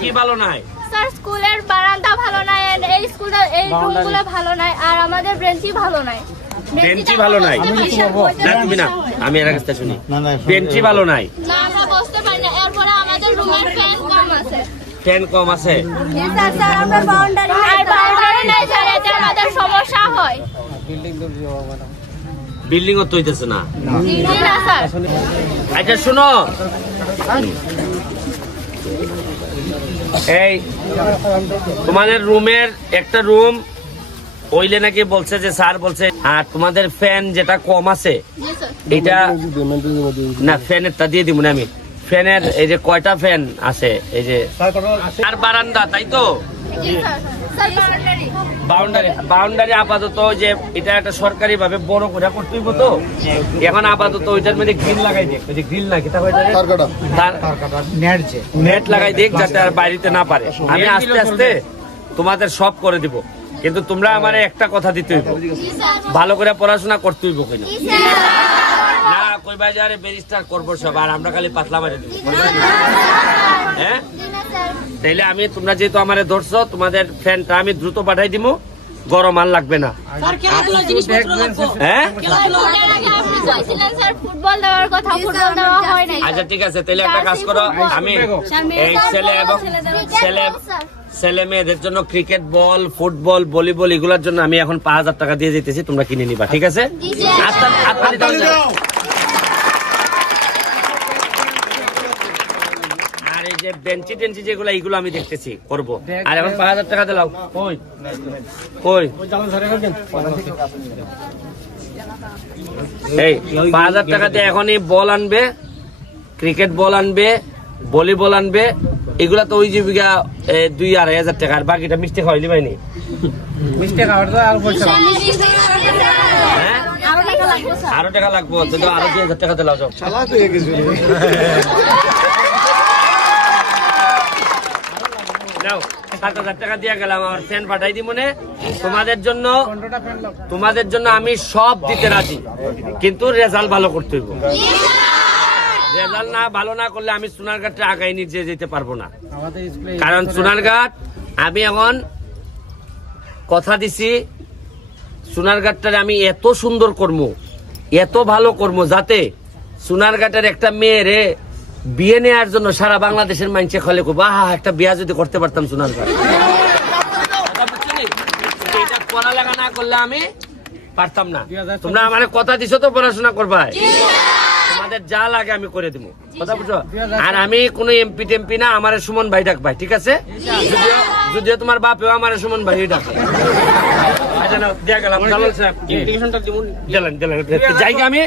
কি ভালো নাই? স্যার স্কুলের বারান্দা ভালো নাই, এই রুমগুলো ভালো নাই, আর আমাদের বেঞ্চই ভালো নাই। বেঞ্চি ভালো নাই? না তুমি না, আমি এর কাছে শুনি। বেঞ্চি ভালো নাই না, আমরা বসতে পারি না। এরপরে আমাদের রুমের ফ্যান কম আছে। ফ্যান কম আছে? স্যার আমরা বাউন্ডারি নাই স্যার, এতে আমাদের সমস্যা হয়। বিল্ডিং ও তৈতেছে না? না স্যার। আচ্ছা শুনো, এই তোমাদের রুমের একটা রুম ওইলে নাকি বলছে যে স্যার বলছে, আর তোমাদের ফ্যান যেটা কম আছে এটা না, ফ্যানেরটা দিয়ে দিব না আমি। ফ্যানের এই যে কয়টা ফ্যান আছে, এই যে আর বারান্দা, তাই তো? বাউন্ডারি আপাতত যে এটা একটা সরকারি ভাবে বড় করে করতে হইব, তো এখন আপাতত ওইটার মধ্যে গ্রিল লাগাই দেখ, ওই যে গ্রিল না কিতা হয়ে যায়, নেট লাগাই দেখ, যাতে আর বাইরেতে না পারে। আমি আস্তে আস্তে তোমাদের সব করে দিব, কিন্তু তোমরা আমার একটা কথা দিতে হইব, ভালো করে পড়াশোনা করতে হইব। কিনা না কই বাজারে ব্যারিস্টার করবো সব, আর আমরা খালি পাতলা মারে দিব। হ্যাঁ, তাইলে আমি, তোমরা যেহেতু আমারে ধরছো, তোমাদের ফ্যানটা আমি দ্রুত পাঠাই দিব, গরম আর লাগবে না। হ্যাঁ আচ্ছা ঠিক আছে, তাহলে একটা কাজ করো, আমি এই ছেলে এবং ছেলে মেয়েদের জন্য ক্রিকেট বল, ফুটবল, ভলিবল এগুলোর জন্য আমি এখন 5,000 টাকা দিয়ে যেতেছি, তোমরা কিনে নিবা, ঠিক আছে? আর এই যে বেঞ্চি টেঞ্চি যেগুলো, এইগুলো আমি দেখতেছি করবো। আর এখন 5,000 টাকা দিলাও, কই এই 5,000 টাকা দিয়ে এখনই বল আনবে, ক্রিকেট বল আনবে, ভলিবল আনবে, এগুলা তো ওই জীবিকা 2,000-2,500 টাকা, আর বাকিটা মিষ্টি খাওয়াইলি পাইনি। মিষ্টি খাওয়ার তো আর পয়সা আরো টাকা লাগবো, তো আরো 2,000 টাকা দিলাও। যাও 7,000 টাকা দিয়ে গেলাম, আমার ফ্যান পাঠাই দি মনে। তোমাদের জন্য আমি সব দিতে রাজি, কিন্তু রেজাল্ট ভালো করতে হইব। রেজাল্ট না ভালো না করলে আমি সোনারঘাটে আগাই নিয়ে যেতে পারবো না, কারণ সোনারঘাট আমি এখন কথা দিছি, সোনারঘাটটারে আমি এত সুন্দর করবো, এত ভালো করবো, যাতে সোনারঘাটের একটা মেয়েরে বিয়ে নেওয়ার জন্য সারা বাংলাদেশের মানুষে খলে করবো, আহা একটা বিয়া যদি করতে পারতাম সোনারঘাট। এটা পড়ালেখা না করলে আমি পারতাম না। তোমরা আমার কথা দিছো তো পড়াশোনা করবা, তোমাদের যা লাগে আমি করে দিব, কথা বুঝো? আর আমি কোনো এমপি টেমপি না, আমার সুমন ভাই ডাক ভাই, ঠিক আছে? যদিও তোমার বাপেও আমার সুমন ভাই ডাকে। দিয়া গেলাম জালাল সাহেব, জায়গা আমি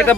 একটা